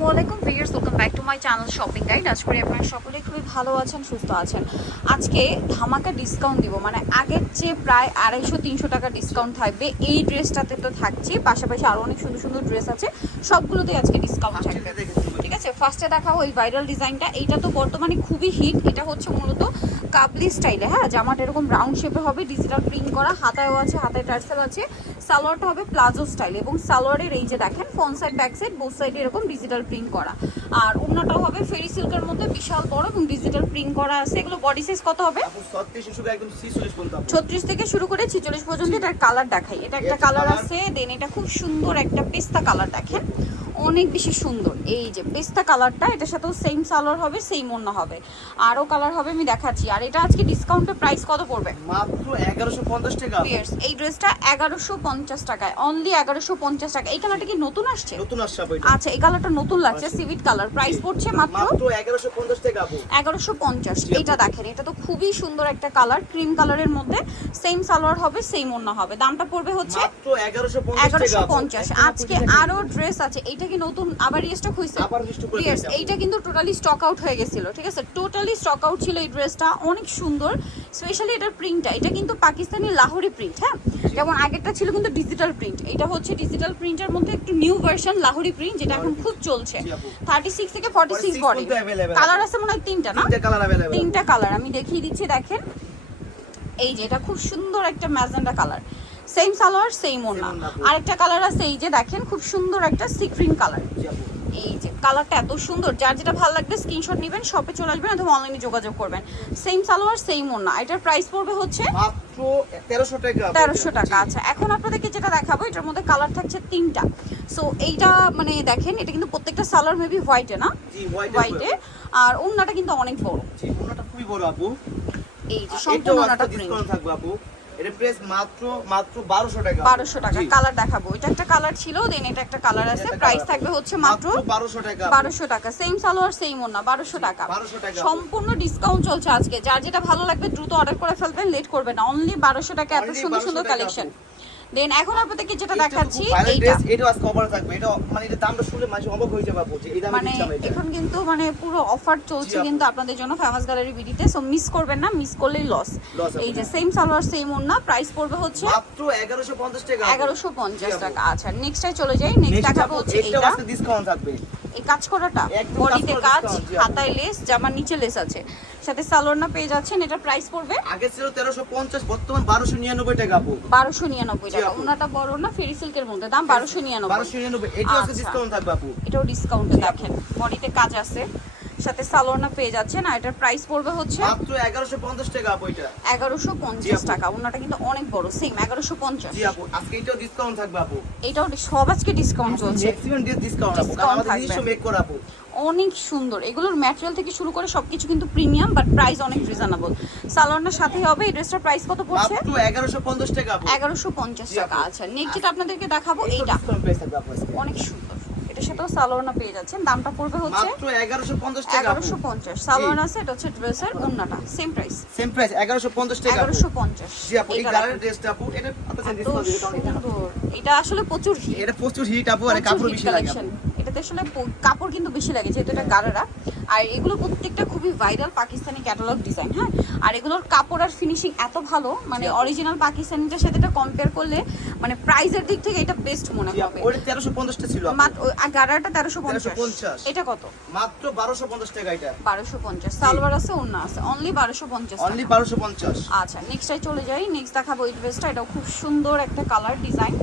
আসসালামু আলাইকুম viewers welcome back to my channel shopping guide আজ করি আপনারা সকলে খুবই ভালো আছেন সুস্থ আছেন। আজকে ধামাকা ডিসকাউন্ট দিব মানে আগের চেয়ে প্রায় আড়াইশো তিনশো টাকা ডিসকাউন্ট থাকবে। এই ড্রেসটাতে তো থাকছে পাশাপাশি আরও অনেক সুন্দর সুন্দর ড্রেস আছে সবগুলোতেই আজকে ডিসকাউন্ট থাকবে। ঠিক আছে ফার্স্টে দেখাবো এই ভাইরাল ডিজাইনটা এইটা তো বর্তমানে খুবই হিট এটা হচ্ছে মূলত কাবলি স্টাইলে হ্যাঁ? জামাটা এরকম রাউন্ড শেপে হবে ডিজিটাল প্রিন্ট করা হাতায়ও আছে হাতায় টার্সেল আছে। সালোয়ারটা হবে প্লাজো স্টাইল এবং সালোয়ারের এই যে দেখেন front side back side both side এরকম ডিজিটাল প্রিন্ট করা। আর অন্যটা হবে ফেরি সিল্কের মধ্যে বিশাল বড় এবং ডিজিটাল প্রিন্ট করা আছে। এগুলো বডি সাইজ কত হবে? আপু 36 শিশুকে একদম 46 পর্যন্ত আপু। ছত্রিশ থেকে শুরু করে ছিচল্লিশ পর্যন্ত এটার কালার দেখাই। এটা একটা কালার আছে দেন এটা খুব সুন্দর একটা পেস্তা কালার দেখেন। অনেক বেশি সুন্দর। এই যে পেস্তা কালারটা এটার সাথেও সেম সালোয়ার হবে সেম অন্য হবে। আরও কালার হবে আমি দেখাচ্ছি। আর এটা আজকে ডিসকাউন্টের প্রাইস কত পড়বে? মাত্র 1150 টাকা। পিয়ার্স এই ড্রেসটা এগারোশো পঞ্চাশ টাকায়। অনলি এগারোশো পঞ্চাশ টাকা। এই কালারটা কি নতুন আসছে? নতুন আসছে আপু আচ্ছা এই কালারটা নতুন লাগছে সিভিট কালার প্রাইস পড়ছে মাত্র মাত্র 1150 টাকা আপু। এগারোশো পঞ্চাশ। এটা দেখেন এটা তো খুবই সুন্দর একটা কালার ক্রিম কালারের মধ্যে সেম সালোয়ার হবে সেম অন্য হবে। দামটা পড়বে হচ্ছে মাত্র 1150 টাকা এগারোশো। পঞ্চাশ। আজকে আরও ড্রেস আছে। এইটা কি নতুন আবার রিস্টক হয়েছে আবার restock করে Yes, দিয়েছে আপু। এইটা কিন্তু টোটালি স্টক আউট হয়ে গেছিল ঠিক আছে টোটালি স্টক আউট ছিল এই ড্রেসটা অনেক সুন্দর স্পেশালি এটার প্রিন্টটা এটা কিন্তু পাকিস্তানি লাহোরি প্রিন্ট হ্যাঁ যেমন আগেরটা ছিল কিন্তু ডিজিটাল প্রিন্ট এটা হচ্ছে ডিজিটাল প্রিন্টের মধ্যে একটু নিউ ভার্সন লাহোরি প্রিন্ট যেটা এখন খুব চলছে জি আপু। থার্টি সিক্স থেকে ফর্টি সিক্স 46 বডি পর্যন্ত available কালার আছে। আছে মনে হয় তিনটা না তিনটা কালার अवेलेबल তিনটা কালার আমি দেখিয়ে দিচ্ছি দেখেন এই যে এটা খুব সুন্দর একটা magenta colour same salwar same ওড়না, আরেকটা কালার আছে এই যে দেখেন খুব সুন্দর একটা সিক্রিন কালার এই যে কালারটা এত সুন্দর যার যেটা ভালো লাগবে স্ক্রিনশট নেবেন শপে চলে আসবেন অথবা অনলাইনে যোগাযোগ করবেন। সেম সালোয়ার সেম ওনা এটার প্রাইস পড়বে হচ্ছে মাত্র 1300 টাকা। তেরোশো টাকা। আচ্ছা এখন আপনাদেরকে যেটা দেখাবো এটার মধ্যে কালার থাকছে তিনটা। সো এইটা মানে দেখেন এটা কিন্তু প্রত্যেকটা সালোয়ার মেবি হোয়াইটে না? জি হোয়াইট আর ওন্নাটা কিন্তু অনেক বড়। জি ওনাটা খুবই বড় আপু। এই যে সম্পূর্ণ প্রিন্ট ডিসকাউন্ট থাকবে আপু। এটা প্রাইস মাত্র মাত্র 1200 টাকা। বারোশো টাকা। কালার দেখাবো। এটা একটা কালার ছিল দেন এটা একটা কালার আছে। প্রাইস থাকবে হচ্ছে মাত্র মাত্র 1200 টাকা। আপু। বারোশো টাকা। সেম সালোয়ার সেম ওন্না বারোশো টাকা। 1200 টাকা। সম্পূর্ণ ডিসকাউন্ট চলছে আজকে। যার যেটা ভালো লাগবে দ্রুত অর্ডার করে ফেলবেন লেট করবেন না। অনলি বারোশো টাকা এত সুন্দর সুন্দর কালেকশন দেন এখন আপনাদেরকে যেটা দেখাচ্ছি এইটা। এটা আজকে অফার থাকবে। এটা মানে এটা দামটা শুনলে মানুষ অবাক হয়ে যাবে আপু এই দামে মানে। এখন কিন্তু মানে পুরো অফার চলছে কিন্তু আপনাদের জন্য ফেমাস গ্যালারি বিডিতে সো মিস করবেন না মিস করলেই লস এই যে সেম সালোয়ার সেম ওন্না প্রাইস পড়বে হচ্ছে মাত্র 1150 টাকা আপু। এগারোশো পঞ্চাশ জি, আপু। টাকা আচ্ছা নেক্সটে চলে যাই নেক্সট দেখাবো হচ্ছে এটা ডিসকাউন্ট থাকবে। এই কাজ করাটা বডিতে কাজ। হাতায় লেস জামার নিচে লেস আছে। সাথে সালোয়ার না পেয়ে যাচ্ছেন এটা প্রাইস পড়বে আগে ছিল 1350 বর্তমান 1299 টাকা আপু। বারোশো নিরানব্বই জি, টাকা। আপু। ওনাটা বড় না ফেরি সিল্কের মধ্যে। দাম বারোশো নিরানব্বই। 1299 এটাও আজকে আচ্ছা। ডিসকাউন্ট থাকবে আপু। এটাও ডিসকাউন্টে দেখেন। বডিতে কাজ আছে। সাথে সালোয়ার না পেয়ে যাচ্ছেন আর এটার প্রাইস পড়বে হচ্ছে মাত্র 1150 টাকা আপু এটা। এগারোশো জি, পঞ্চাশ আপু। টাকা। ওনাটা কিন্তু অনেক বড়। সেম এগারোশো পঞ্চাশ। জি আপু। আজকে এটাও ডিসকাউন্ট থাকবে আপু। এটাও সব আজকে ডিসকাউন্ট চলছে। ম্যাক্সিমাম ডিসকাউন্ট আপু। কারণ আমাদের। নিজস্ব মেক করা আপু। অনেক সুন্দর। এগুলোর ম্যাটেরিয়াল থেকে শুরু করে সবকিছু কিন্তু প্রিমিয়াম বাট প্রাইস অনেক রিজনেবল সালোয়ারটার সাথে হবে। এই ড্রেসটার প্রাইস কত পড়ছে? মাত্র 1150 টাকা আপু। এগারোশো পঞ্চাশ জি, টাকা। আপু। আচ্ছা নেক্সট যেটা আপনাদেরকে দেখাবো এইটা। অনেক সুন্দর। এটার সাথেও সালোয়ারনা পেয়ে যাচ্ছেন। দামটা পড়বে হচ্ছে 1150 টাকা এগারোশো পঞ্চাশ। সালোয়ার আছে এটা হচ্ছে ড্রেসের ওন্নাটা সেম প্রাইস সেম প্রাইস 1150 টাকা আপু। এগারোশো পঞ্চাশ। এই কালারের ড্রেসটা এটা আসলে প্রচুর হিট এটা প্রচুর হিট আপু আর কাপড় বেশি লাগে। এটাতে আসলে কাপড় কিন্তু বেশি লাগে যেহেতু এটা গারারা। আর এগুলো প্রত্যেকটা খুবই ভাইরাল পাকিস্তানি ক্যাটালগ ডিজাইন হ্যাঁ? আর এগুলোর কাপড় আর ফিনিশিং এত ভালো মানে অরিজিনাল পাকিস্তানিটার সাথে এটা কম্পেয়ার করলে মানে প্রাইজের দিক থেকে এটা বেস্ট মনে হবে। ওটা 1350 টা ছিল মাত্র আর পঞ্চাশ। 1350 এটা কত? মাত্র 1250 টাকা এটা। বারোশো পঞ্চাশ। সালোয়ার আছে অন্য আছে অনলি বারোশো পঞ্চাশ অনলি 1250 আচ্ছা নেক্সটে চলে যাই। নেক্সট দেখাবো এই ড্রেসটা এটাও খুব সুন্দর একটা কালার ডিজাইন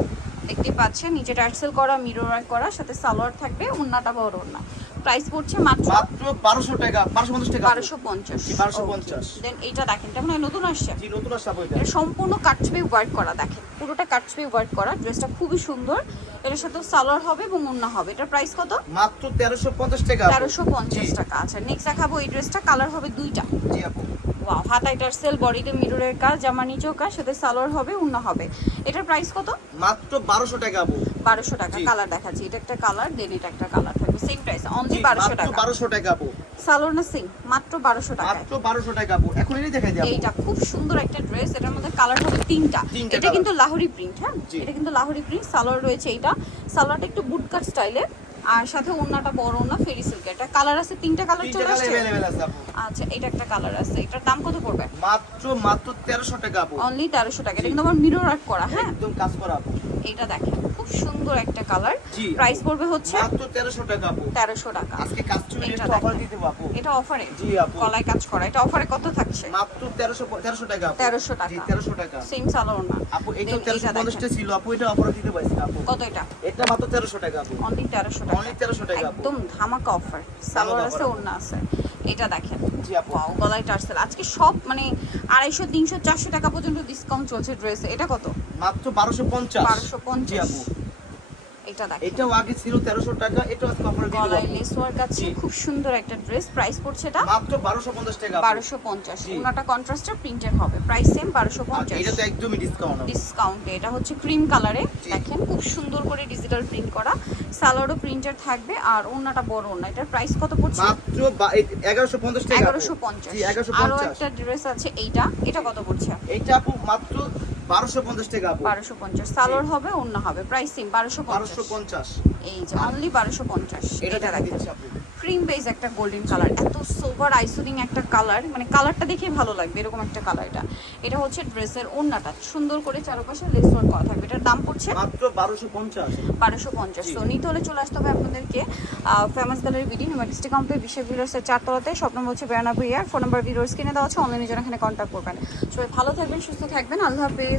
দেখতে পাচ্ছেন নিচে টার্সেল করা মিরর করা সাথে সালোয়ার থাকবে ওন্নাটা বড় ওন্না প্রাইস পড়ছে মাত্র মাত্র 1200 টাকা 1250 টাকা। আপু। বারোশো পঞ্চাশ। জি, 1250 দেন এইটা দেখেন এটা মনে নতুন আসছে। জি নতুন আসছে আপু এটা। সম্পূর্ণ কাটছবি ওয়ার্ক করা দেখেন। পুরোটা কাটছবি ওয়ার্ক করা ড্রেসটা খুবই সুন্দর। এটার সাথে সালোয়ার হবে এবং ওন্না হবে। এটার প্রাইস কত? মাত্র 1350 টাকা আপু। তেরোশো পঞ্চাশ জি, টাকা। আচ্ছা নেক্সট দেখাবো এই ড্রেসটা কালার হবে দুইটা। জি আপু। ওয়াও হাতায় টার্সেল বডিতে মিররের কাজ জামা নিচেও কাজ সাথে সালোয়ার হবে ওন্না হবে। এটার প্রাইস কত? মাত্র 1200 টাকা আপু। বারোশো টাকা কালার দেখাচ্ছি। এটা একটা কালার দেন এটা একটা কালার থাকবে সেম প্রাইস অনলি জি, বারোশো মাত্র টাকা। 1200 টাকা আপু। সালোয়ার না সেম মাত্র বারোশো টাকা মাত্র 1200 টাকা আপু। এখন এটাই দেখাই দিই এইটা খুব সুন্দর একটা ড্রেস এটার মধ্যে কালার হবে তিনটা। তিনটা এটা কিন্তু লাহোরি প্রিন্ট হ্যাঁ? এটা কিন্তু লাহোরি প্রিন্ট সালোয়ার রয়েছে এইটা সালোয়ারটা একটু বুটকাট স্টাইলে আর সাথে ওন্নাটা বড় ওন্না ফেরি সিল্কের এটা কালার আছে তিনটা কালার চলে আসছে? আচ্ছা এটা একটা কালার আছে। এটার দাম কত পড়বে? মাত্র মাত্র 1300 টাকা আপু। অনলি 1300 টাকা। এটা কিন্তু আমার মিরর আর্ট করা হ্যাঁ? একদম কাজ করা আপু। এটা দেখেন। সুন্দর একটা কালার। প্রাইস পড়বে হচ্ছে মাত্র তেরোশো টাকা আপু। তেরোশো টাকা। আজকে কাস্টমার এটা লিস্ট অফার দিতে আপু। এটা অফারে জি আপু। কলায় কাজ করা। এটা অফারে কত থাকছে? মাত্র তেরোশো তেরোশো টাকা আপু। 1300 টাকা। জি তেরোশো টাকা। সেম সালোয়ার না। আপু এটা Then তেরোশো এটা ছিল আপু এটা অফার দিতে পারছি না আপু। কত এটা? এটা মাত্র তেরোশো টাকা আপু। অনলি তেরোশো টাকা। অনলি তেরোশো টাকা আপু। একদম ধামাকা অফার সালোয়ার আছে। ওড়না আছে। এটা দেখেন। জি আপু। গলায় টার্সেল। আজকে সব মানে আড়াইশো তিনশো চারশো টাকা পর্যন্ত ডিসকাউন্ট চলছে ড্রেসে এটা কত? মাত্র বারোশো পঞ্চাশ। বারোশো জি পঞ্চাশ এটা দেখেন। এটাও আগে ছিল তেরোশো টাকা এটাও আজকে অফার দিতে গলায় লেস ওয়ার্ক আছে খুব সুন্দর একটা ড্রেস প্রাইস পড়ছে এটা মাত্র বারোশো পঞ্চাশ টাকা আপু। বারোশো পঞ্চাশ। জি। ওনাটা কন্ট্রাস্টের প্রিন্টেড হবে। প্রাইস সেম বারোশো আর পঞ্চাশ এটা তো একদমই ডিসকাউন্ট ডিসকাউন্টে এটা হচ্ছে ক্রিম কালারে দেখেন খুব সুন্দর করে ডিজিটাল প্রিন্ট করা। সালোয়ারও প্রিন্টার থাকবে আর ওনাটা বড় ওনা এটার প্রাইস কত পড়ছে? মাত্র এগারোশো পঞ্চাশ টাকা আপু। এগারোশো পঞ্চাশ। জি এগারোশো আরও একটা ড্রেস আছে এইটা। এটা কত পড়ছে? এইটা আপু মাত্র বারোশো পঞ্চাশ টাকা আপু। বারোশো পঞ্চাশ। সালোয়ার হবে অন্য হবে। প্রাইস সেম বারোশো বারোশো পঞ্চাশ। পঞ্চাশ এই যে অনলি বারোশো পঞ্চাশ। এটা এটা দেখা দেখেন। দিচ্ছি আপু ক্রিম বেজ একটা গোল্ডেন কালার এত সোভার আইসুদিং একটা কালার মানে কালারটা দেখেই ভালো লাগবে এরকম একটা কালার এটা। এটা হচ্ছে ড্রেসের ওন্নাটা সুন্দর করে চারপাশে লেস ওয়ার্ক করা থাকবে। এটার দাম পড়ছে মাত্র বারোশো পঞ্চাশ। বারোশো পঞ্চাশ। জি। তো নিতে হলে চলে আসতে হবে আপনাদেরকে ফেমাস গ্যালারি বিডি নিউমার্টিস্টি কমপ্লেক্স বিশ্ব ভিউয়ার্সের চারতলাতে। সব নম্বর হচ্ছে বেড়ানা ভুইয়ার ফোন নাম্বার ভিডিওস কিনে দেওয়া আছে। অনলাইনে যারা এখানে কন্ট্যাক্ট করবেন। সবাই ভালো থাকবেন সুস্থ থাকবেন। আল্লাহ হাফেজ।